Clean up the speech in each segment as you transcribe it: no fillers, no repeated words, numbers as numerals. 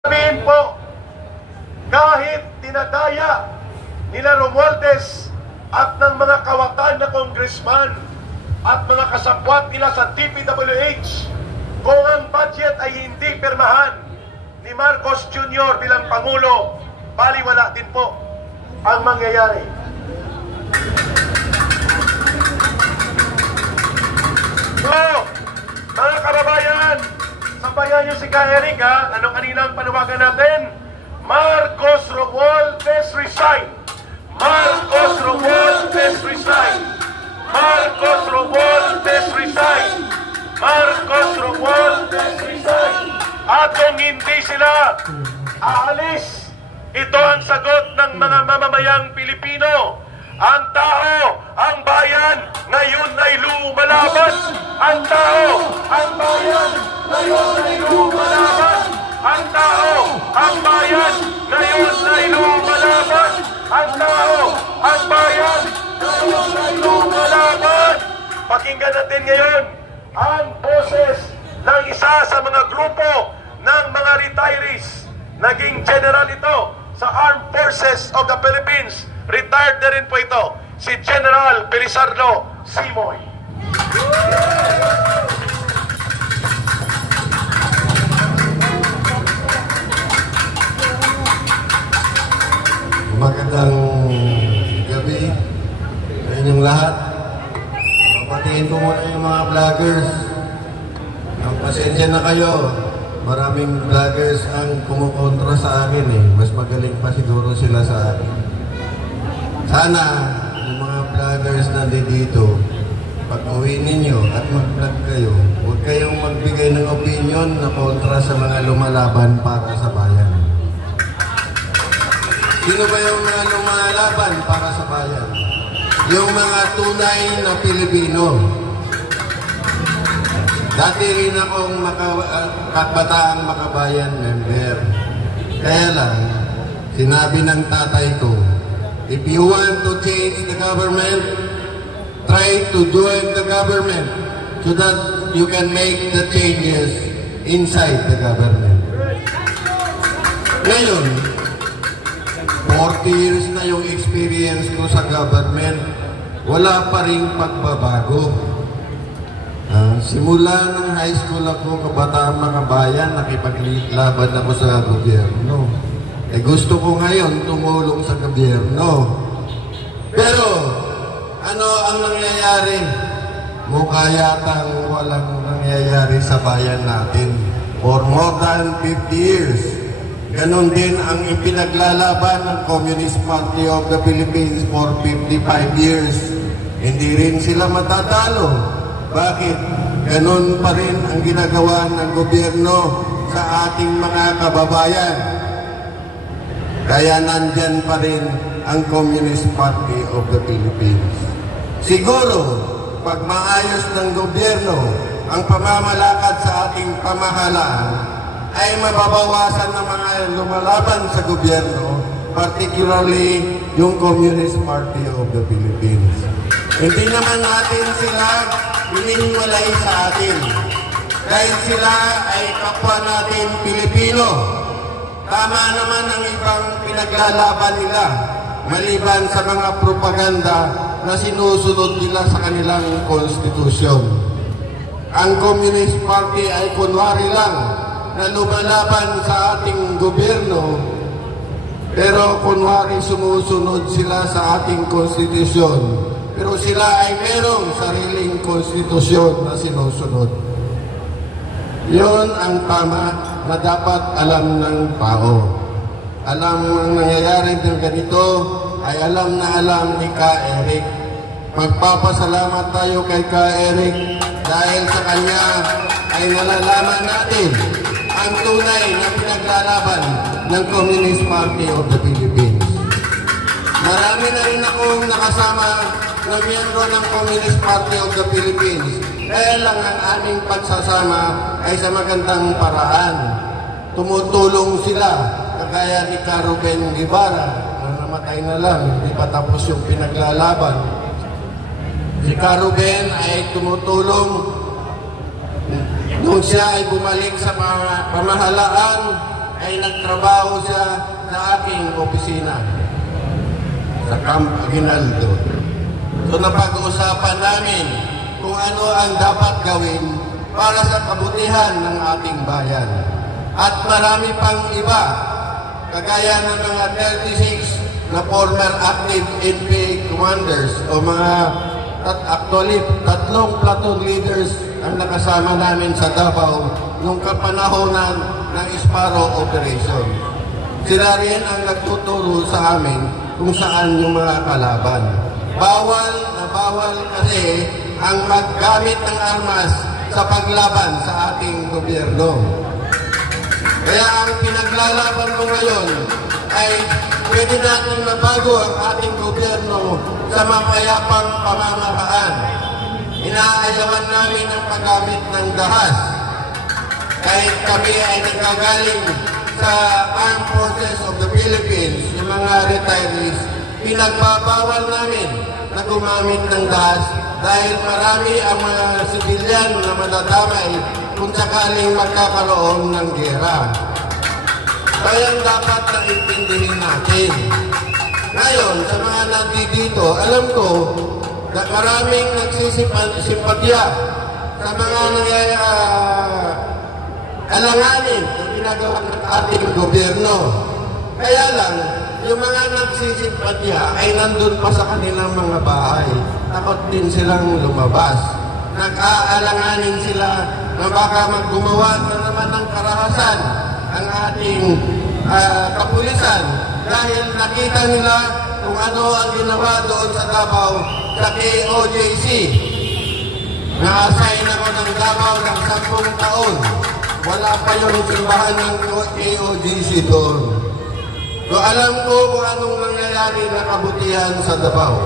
Sabihin po, kahit tinadaya nila Romualdez at ng mga kawatan na congressman at mga kasabwat nila sa DPWH, kung ang budget ay hindi pirmahan ni Marcos Jr. bilang Pangulo, baliwala din po ang mangyayari. So, mga kababayan, sabayan niyo si Ka Eric, ha? Ano kanina ang panuwagan natin? Marcos Romualdez resign! Marcos Romualdez resign! Marcos Romualdez resign! Marcos Romualdez resign! At kung hindi sila aalis, ito ang sagot ng mga mamamayang Pilipino. Ang tao, ang bayan, ngayon ay lumalaban. Ang tao, ang bayan, ngayon ay lumalaban. Ang tao, ang bayan, ngayon ay lumalaban. Ang tao, ang bayan, ngayon ay lumalaban. Pakinggan natin ngayon ang boses ng isa sa mga grupo ng mga retirees. Naging general ito sa Armed Forces of the Philippines. Retired na rin po ito, si General Belisardo Simoy. Magandang gabi sa inyong lahat. Papatiin ko muna yung mga vloggers. Ang pasensya na kayo. Maraming vloggers ang kumukontra sa akin eh. Mas magaling pa siguro sila sa akin. Sana yung mga vloggers na dito, pag uwi ninyo at mag-vlog kayo, huwag kayong magbigay ng opinion na kontra sa mga lumalaban para sa bayan. Sino ba yung mga lumalaban para sa bayan? Yung mga tunay na Pilipino. Dati rin akong Kabataang Makabayan member. Kaya lang, sinabi ng tatay ko, if you want to change the government, try to join the government so that you can make the changes inside the government. Ngayon, 40 years na yung experience ko sa government, wala pa rin pagbabago. Simula ng high school ako, Kabataang Makabayan, nakipaglaban ako sa gobyerno. Gusto ko ngayon tumulong sa gobyerno. Pero, ano ang nangyayari? Mukha yatang walang nangyayari sa bayan natin. For more than 50 years. Ganon din ang ipinaglalaban ng Communist Party of the Philippines for 55 years. Hindi rin sila matatalo. Bakit? Ganon pa rin ang ginagawa ng gobyerno sa ating mga kababayan. Kaya nandyan pa rin ang Communist Party of the Philippines. Siguro, pag maayos ng gobyerno ang pamamalakad sa ating pamahalaan, ay mababawasan ng mga lumalaban sa gobyerno, particularly yung Communist Party of the Philippines. Hindi naman natin sila hinihiwalay sa atin. Dahil sila ay kapwa natin Pilipino. Tama naman ang ibang pinaglalaban nila, maliban sa mga propaganda na sinusunod nila sa kanilang konstitusyon. Ang Communist Party ay kunwari lang na lumalaban sa ating gobyerno, pero kunwari sumusunod sila sa ating konstitusyon. Pero sila ay merong sariling konstitusyon na sinusunod. Yun ang tama na dapat alam ng tao. Alam ang nangyayari ng ganito ay alam na alam ni Ka Eric. Magpapasalamat tayo kay Ka Eric dahil sa kanya ay nalalaman natin ang tunay na pinaglalaban ng Communist Party of the Philippines. Marami na rin akong nakasama na miyembro ng Communist Party of the Philippines. Kaya lang ang aming pagsasama ay sa magandang paraan. Tumutulong sila, kagaya ni Ka Ruben Guevara, na namatay na lang, hindi pa tapos yung pinaglalaban. Si Ka Ruben ay tumutulong nung siya ay bumalik sa pamahalaan, ay nagtrabaho siya sa aking opisina sa Camp Aguinaldo. So napag-uusapan namin kung ano ang dapat gawin para sa kabutihan ng ating bayan. At marami pang iba, kagaya ng mga 36 na former active NPA commanders o mga actually 3 platoon leaders ang nakasama namin sa Davao nung kapanahonan ng Sparrow Operation. Sila rin ang nagtuturo sa amin kung saan yung mga kalaban. Bawal na bawal kasi ang maggamit ng armas sa paglaban sa ating gobyerno. Kaya ang pinaglalaban ko ngayon ay pwede natin mabago ang ating gobyerno sa mapayapang pamamaraan. Inaayawan namin ang paggamit ng dahas. Kahit kami ay nagkagaling sa Armed Forces of the Philippines, yung mga retirees, pinagbabawal namin na gumamit ng dahas dahil marami ang mga sibilyan na madadamay kung sakaling magkakaroon ng gera. Kaya dapat na intindihin natin. Ngayon, sa mga nandito, alam ko na maraming nagsisimpatya sa mga alanganin na ginagawa ng ating gobyerno. Kaya lang, yung mga nagsisimpatya ay nandun pa sa kanilang mga bahay. Takot din silang lumabas. Nag-aalanganin sila na baka maggumawa na naman ng karahasan ang ating kapulisan dahil nakita nila kung ano ang ginawa doon sa Davao sa KOJC. Na-assign ako ng Davao ng 10 taon. Wala pa yung simbahan ng KOJC doon. So alam ko kung anong nangyayari na kabutihan sa Davao.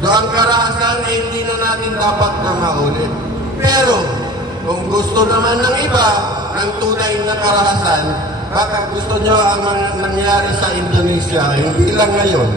So ang karahasan ay hindi na natin dapat na maulit. Pero kung gusto naman ng iba ng tunay na karahasan, baka gusto nyo ang nangyari sa Indonesia, hindi lang ngayon.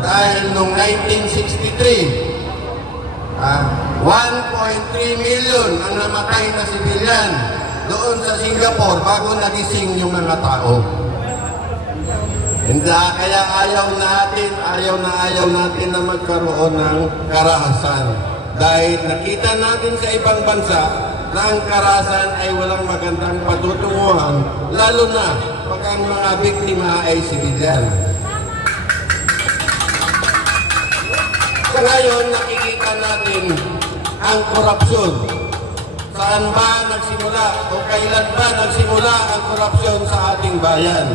Dahil noong 1963, 1.3 million ang namatay na sibilyan doon sa Singapore bago nagising yung mga tao. Hindi, kaya ayaw natin na magkaroon ng karahasan. Dahil nakita natin sa ibang bansa na ang karahasan ay walang magandang patutunguhan, lalo na pag ang mga biktima ay sibilyan. So ngayon, nakikita natin ang korupsyon. Saan ba nagsimula o kailan ba nagsimula ang korupsyon sa ating bayan?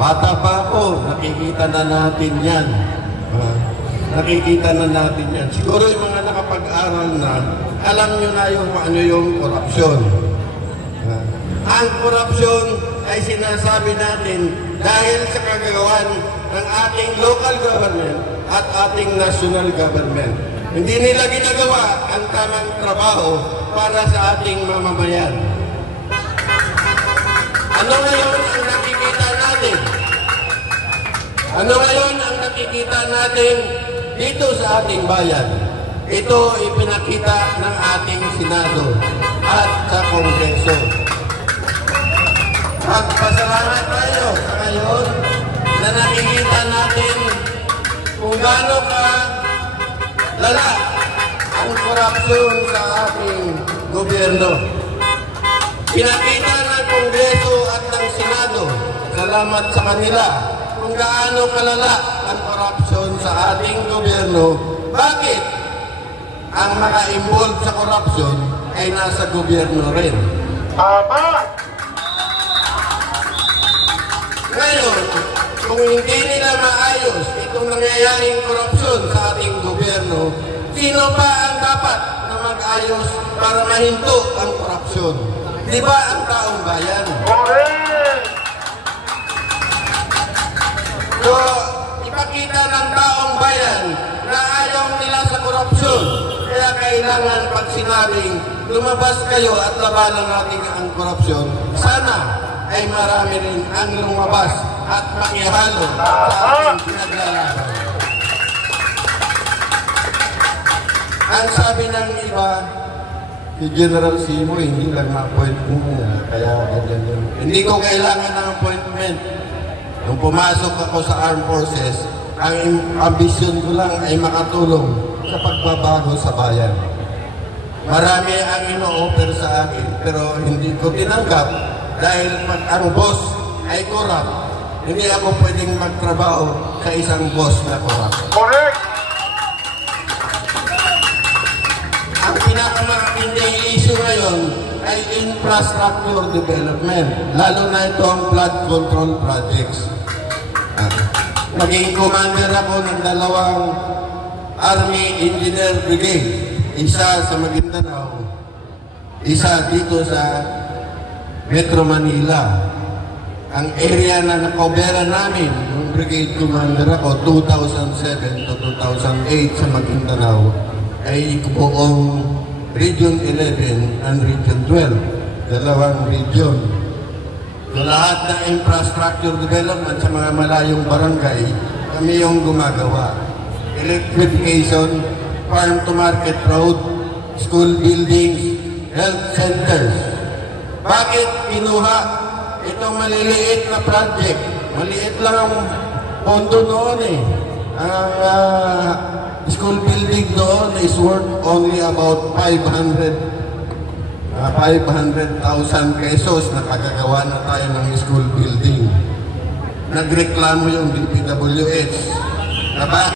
Bata pa ako, nakikita na natin yan. Nakikita na natin yan. Siguro yung mga nakapag-aral na, alam nyo na yung ano yung korupsyon. Ang korupsyon ay sinasabi natin dahil sa kagagawan ng ating local government at ating national government. Hindi nila ginagawa ang tamang trabaho para sa ating mamamayan. Ano ngayon ang nakikita natin? Ano ngayon ang nakikita natin dito sa ating bayan? Ito ipinakita ng ating Senado at sa Kongreso. Magpasalamat tayo sa ngayon na nakikita natin kung gaano ka lala ang korupsyon sa ating gobyerno. Pinakita ng Kongreso at ng Senado, salamat sa kanila, kung gaano kalala ang korupsyon sa ating gobyerno. Bakit? Ang mga involved sa korupsyon ay nasa gobyerno rin. Tama! Ngayon, kung hindi nila maayos itong nangyayaring korupsyon sa ating gobyerno, sino pa ang dapat na mag-ayos para mahinto ang korupsyon? Di ba ang taong bayan? Correct! So, ipakita ng taong bayan na ayaw nila sa korupsyon. Kaya kailangan pag sinabing lumabas kayo at labanan natin ang korupsyon, sana ay marami rin ang lumabas at makihalo sa ating pinaglalaban. Ang sabi ng iba, Si General Simo, hindi lang na-appoint ko niya. Kaya ganyan. Hindi ko kailangan ng appointment. Nung pumasok ako sa Armed Forces, ang ambisyon ko lang ay makatulong sa pagbabago sa bayan. Marami ang ino-offer sa akin, pero hindi ko tinanggap dahil pag ang boss ay corrupt, hindi ako pwedeng magtrabaho sa isang boss na corrupt. Correct! Ang pinakamatinding issue ngayon ay infrastructure development, lalo na ito ang flood control projects. Naging commander ako ng 2 Army Engineer Brigade, isa sa Maguindanao, isa dito sa Metro Manila. Ang area na nakobera namin, yung brigade commander ako, 2007 to 2008 sa Maguindanao, ay buong Region 11 and Region 12, 2 region. So lahat ng infrastructure development sa mga malayong barangay, kami yung gumagawa. Electrification, farm-to-market road, school buildings, health centers. Bakit kinuha itong maliliit na project? Maliit lang ang pondo noon eh. Ang school building doon is worth only about 500,000 pesos. Nakagagawa na tayo ng school building. Nagreklamo yung DPWH na